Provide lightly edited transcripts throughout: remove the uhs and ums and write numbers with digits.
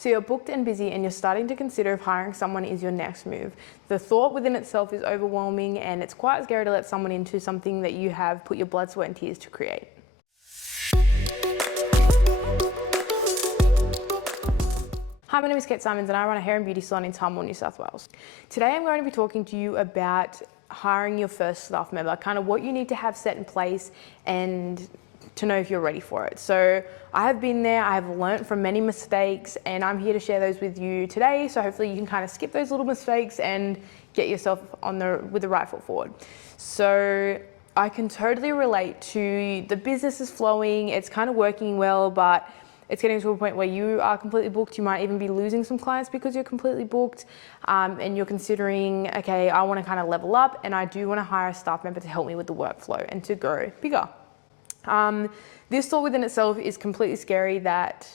So you're booked and busy and you're starting to consider if hiring someone is your next move. The thought within itself is overwhelming and it's quite scary to let someone into something that you have put your blood, sweat and tears to create. Hi, my name is Kate Simons and I run a hair and beauty salon in Salon, New South Wales. Today I'm going to be talking to you about hiring your first staff member, kind of what you need to have set in place and to know if you're ready for it. So I have been there, I have learnt from many mistakes and I'm here to share those with you today. So hopefully you can kind of skip those little mistakes and get yourself with the right foot forward. So I can totally relate to the business is flowing, it's kind of working well, but it's getting to a point where you are completely booked. You might even be losing some clients because you're completely booked and you're considering, okay, I want to kind of level up and I do want to hire a staff member to help me with the workflow and to grow bigger. This thought within itself is completely scary, that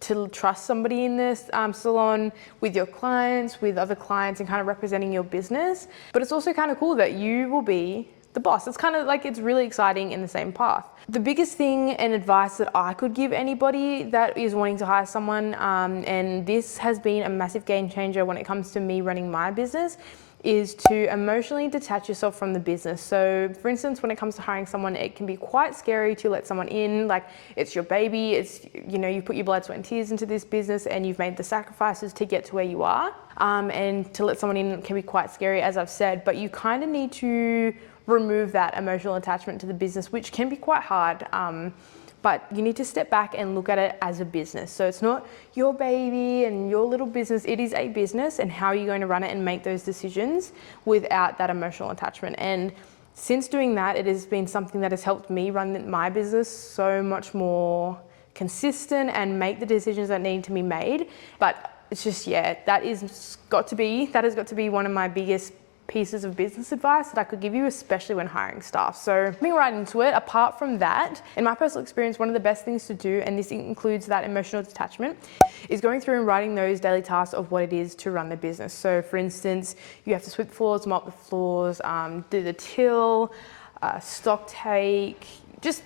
to trust somebody in this salon with your clients, with other clients and kind of representing your business. But it's also kind of cool that you will be the boss. It's kind of like, it's really exciting in the same path. The biggest thing and advice that I could give anybody that is wanting to hire someone, and this has been a massive game changer when it comes to me running my business, is to emotionally detach yourself from the business. So for instance, when it comes to hiring someone, it can be quite scary to let someone in, like it's your baby, it's, you know, you put your blood, sweat and tears into this business and you've made the sacrifices to get to where you are. And to let someone in can be quite scary, as I've said, but you kind of need to remove that emotional attachment to the business, which can be quite hard. But you need to step back and look at it as a business. So it's not your baby and your little business, it is a business, and how are you going to run it and make those decisions without that emotional attachment. And since doing that, it has been something that has helped me run my business so much more consistent and make the decisions that need to be made. But it's just, yeah, that has got to be one of my biggest pieces of business advice that I could give you, especially when hiring staff. So coming right into it, apart from that, in my personal experience, one of the best things to do, and this includes that emotional detachment, is going through and writing those daily tasks of what it is to run the business. So for instance, you have to sweep the floors, mop the floors, do the till, stock take, just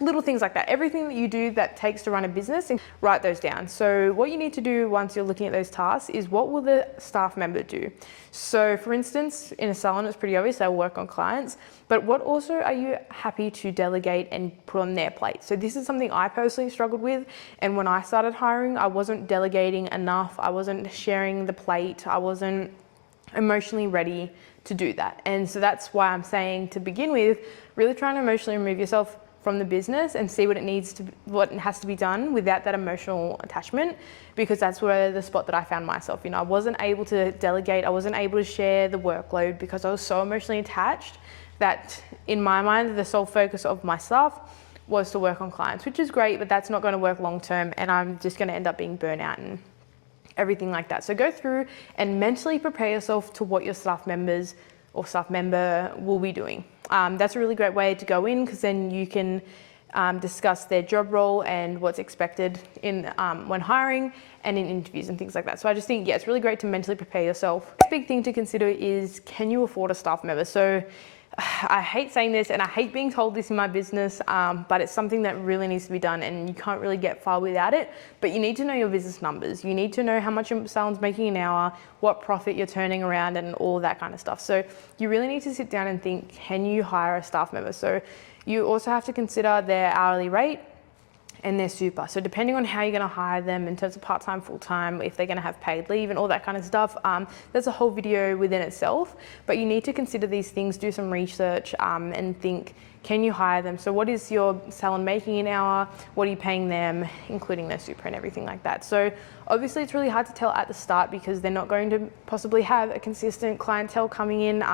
little things like that. Everything that you do that takes to run a business, and write those down. So what you need to do once you're looking at those tasks is, what will the staff member do? So for instance, in a salon, it's pretty obvious they'll work on clients, but what also are you happy to delegate and put on their plate? So this is something I personally struggled with. And when I started hiring, I wasn't delegating enough. I wasn't sharing the plate. I wasn't emotionally ready to do that. And so that's why I'm saying, to begin with, really trying to emotionally remove yourself from the business and see what has to be done without that emotional attachment, because that's where the spot that I found myself. You know, I wasn't able to delegate, I wasn't able to share the workload because I was so emotionally attached that in my mind, the sole focus of my staff was to work on clients, which is great, but that's not going to work long term, and I'm just going to end up being burnt out and everything like that. So go through and mentally prepare yourself to what your staff members or staff member will be doing. That's a really great way to go in, because then you can discuss their job role and what's expected in when hiring and in interviews and things like that. So I just think, yeah, it's really great to mentally prepare yourself. The big thing to consider is, can you afford a staff member? So I hate saying this and I hate being told this in my business, but it's something that really needs to be done and you can't really get far without it. But you need to know your business numbers. You need to know how much your salon's making an hour, what profit you're turning around and all that kind of stuff. So you really need to sit down and think, can you hire a staff member? So you also have to consider their hourly rate and their super. So depending on how you're gonna hire them in terms of part-time, full-time, if they're gonna have paid leave and all that kind of stuff, there's a whole video within itself, but you need to consider these things, do some research and think, can you hire them? So what is your salon making an hour? What are you paying them, including their super and everything like that? So obviously it's really hard to tell at the start because they're not going to possibly have a consistent clientele coming in.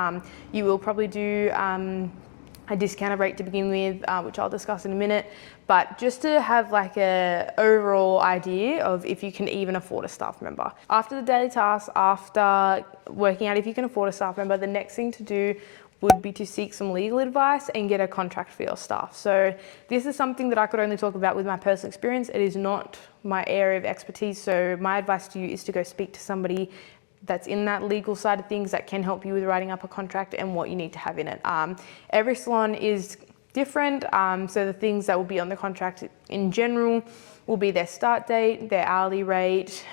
You will probably do a discounted rate to begin with, which I'll discuss in a minute, but just to have like a overall idea of if you can even afford a staff member. After the daily tasks, after working out if you can afford a staff member, the next thing to do would be to seek some legal advice and get a contract for your staff. So this is something that I could only talk about with my personal experience. It is not my area of expertise. So my advice to you is to go speak to somebody that's in that legal side of things that can help you with writing up a contract and what you need to have in it. Every salon is different, so the things that will be on the contract in general will be their start date, their hourly rate,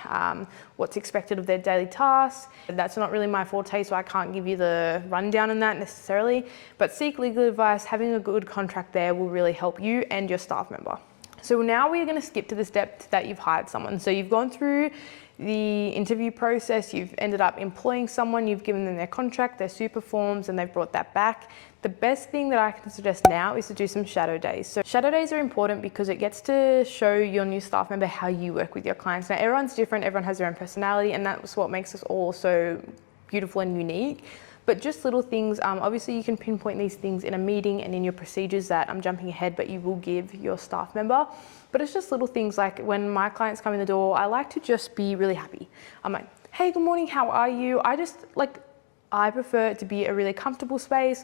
what's expected of their daily tasks. That's not really my forte, so I can't give you the rundown on that necessarily, but seek legal advice. Having a good contract there will really help you and your staff member. So now we're going to skip to the step that you've hired someone. So you've gone through the interview process, you've ended up employing someone, you've given them their contract, their super forms, and they've brought that back. The best thing that I can suggest now is to do some shadow days. So shadow days are important because it gets to show your new staff member how you work with your clients. Now everyone's different, everyone has their own personality, and that's what makes us all so beautiful and unique. But just little things, obviously you can pinpoint these things in a meeting and in your procedures that I'm jumping ahead, but you will give your staff member. But it's just little things like when my clients come in the door, I like to just be really happy. I'm like, hey, good morning, how are you? I prefer it to be a really comfortable space.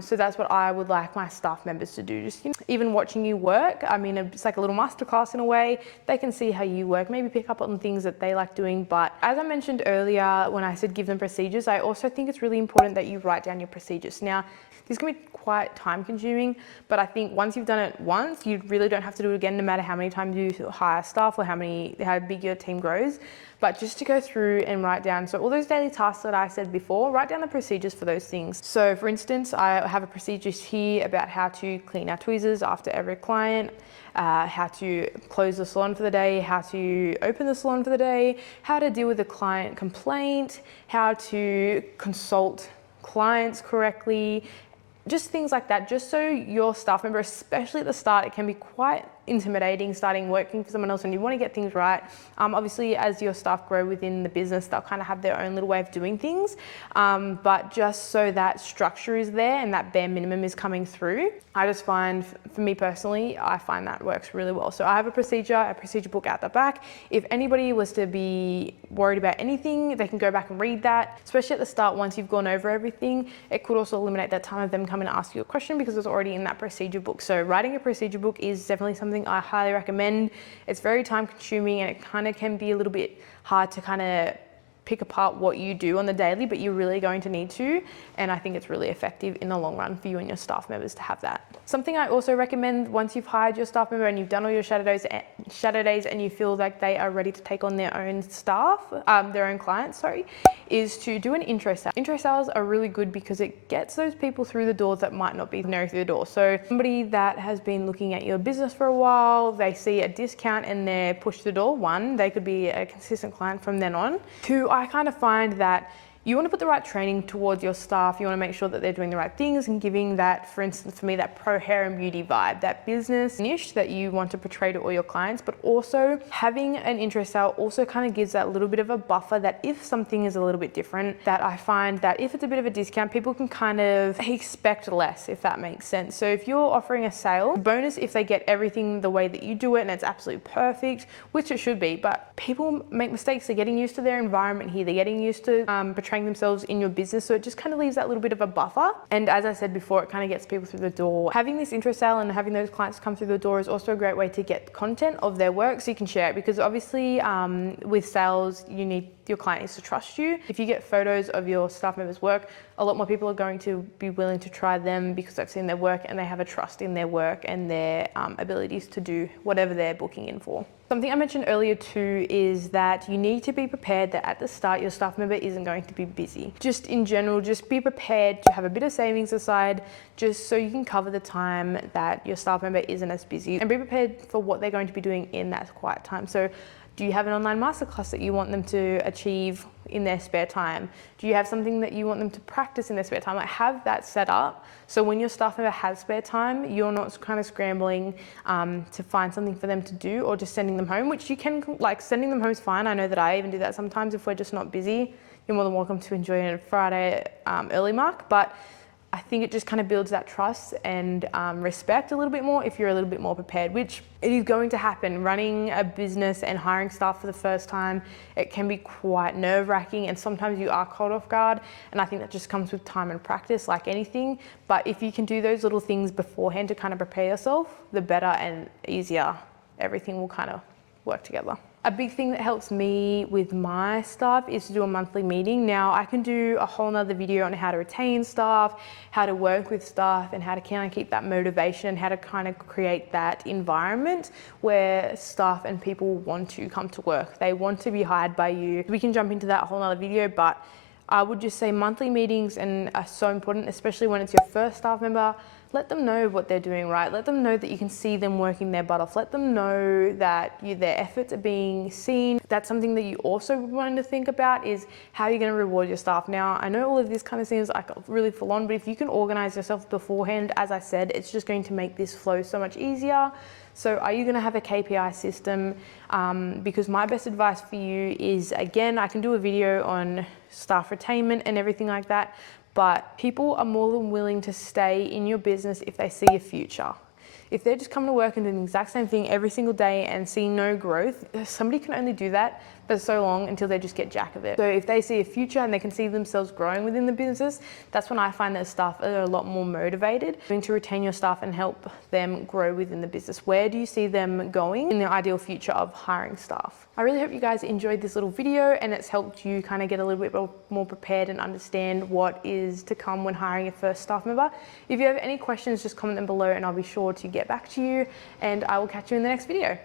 So that's what I would like my staff members to do. Just, even watching you work, I mean, it's like a little masterclass in a way. They can see how you work, maybe pick up on things that they like doing. But as I mentioned earlier, when I said give them procedures, I also think it's really important that you write down your procedures. Now, this can be quite time consuming, but I think once you've done it once, you really don't have to do it again, no matter how many times you hire staff or how big your team grows. But just to go through and write down, so all those daily tasks that I said before, write down the procedures for those things. So for instance, I have a procedure here about how to clean our tweezers after every client, how to close the salon for the day, how to open the salon for the day, how to deal with a client complaint, how to consult clients correctly, just things like that, just so your staff member, especially at the start, it can be quite intimidating starting working for someone else and you want to get things right. Obviously, as your staff grow within the business, they'll kind of have their own little way of doing things, but just so that structure is there and that bare minimum is coming through. I just find, for me personally, I find that works really well. So I have a procedure book at the back. If anybody was to be worried about anything, they can go back and read that, especially at the start. Once you've gone over everything, it could also eliminate that time of them coming to ask you a question because it's already in that procedure book. So writing a procedure book is definitely something I highly recommend. It's very time consuming and it kind of can be a little bit hard to kind of pick apart what you do on the daily, but you're really going to need to. And I think it's really effective in the long run for you and your staff members to have that. Something I also recommend once you've hired your staff member and you've done all your shadow days and you feel like they are ready to take on their own staff, their own clients, is to do an intro sale. Intro sales are really good because it gets those people through the doors that might not be through the door. So somebody that has been looking at your business for a while, they see a discount and they're pushed the door. One, they could be a consistent client from then on. Two, I kind of find that you want to put the right training towards your staff. You want to make sure that they're doing the right things and giving that, for instance, for me, that pro hair and beauty vibe, that business niche that you want to portray to all your clients. But also having an intro sale also kind of gives that little bit of a buffer that if something is a little bit different, that I find that if it's a bit of a discount, people can kind of expect less, if that makes sense. So if you're offering a sale, bonus if they get everything the way that you do it and it's absolutely perfect, which it should be, but people make mistakes. They're getting used to their environment here. They're getting used to portraying themselves in your business, so it just kind of leaves that little bit of a buffer. And as I said before, it kind of gets people through the door. Having this intro sale and having those clients come through the door is also a great way to get content of their work so you can share it, because obviously with sales your client needs to trust you. If you get photos of your staff members' work, a lot more people are going to be willing to try them because they've seen their work and they have a trust in their work and their abilities to do whatever they're booking in for. Something I mentioned earlier too is that you need to be prepared that at the start your staff member isn't going to be busy. Just in general, just be prepared to have a bit of savings aside just so you can cover the time that your staff member isn't as busy, and be prepared for what they're going to be doing in that quiet time. So do you have an online masterclass that you want them to achieve in their spare time? Do you have something that you want them to practice in their spare time? Like, have that set up so when your staff member has spare time, you're not kind of scrambling to find something for them to do or just sending them home, which you can, like, sending them home is fine. I know that I even do that sometimes if we're just not busy. You're more than welcome to enjoy a Friday early mark, but I think it just kind of builds that trust and respect a little bit more if you're a little bit more prepared, which it is going to happen. Running a business and hiring staff for the first time, it can be quite nerve-wracking and sometimes you are caught off guard, and I think that just comes with time and practice like anything. But if you can do those little things beforehand to kind of prepare yourself, the better and easier everything will kind of work together. A big thing that helps me with my staff is to do a monthly meeting. Now I can do a whole nother video on how to retain staff, how to work with staff, and how to kind of keep that motivation, how to kind of create that environment where staff and people want to come to work. They want to be hired by you. We can jump into that whole nother video, but I would just say monthly meetings are so important, especially when it's your first staff member. Let them know what they're doing right. Let them know that you can see them working their butt off. Let them know that their efforts are being seen. That's something that you also want to think about, is how you're going to reward your staff. Now, I know all of this kind of seems like really full on, but if you can organize yourself beforehand, as I said, it's just going to make this flow so much easier. So are you going to have a KPI system? Because my best advice for you is, again, I can do a video on staff retainment and everything like that, but people are more than willing to stay in your business if they see a future. If they're just coming to work and doing the exact same thing every single day and see no growth, somebody can only do that for so long until they just get jack of it. So if they see a future and they can see themselves growing within the business, that's when I find that staff are a lot more motivated to retain your staff and help them grow within the business. Where do you see them going in the ideal future of hiring staff? I really hope you guys enjoyed this little video and it's helped you kind of get a little bit more prepared and understand what is to come when hiring your first staff member. If you have any questions, just comment them below and I'll be sure to get back to you, and I will catch you in the next video.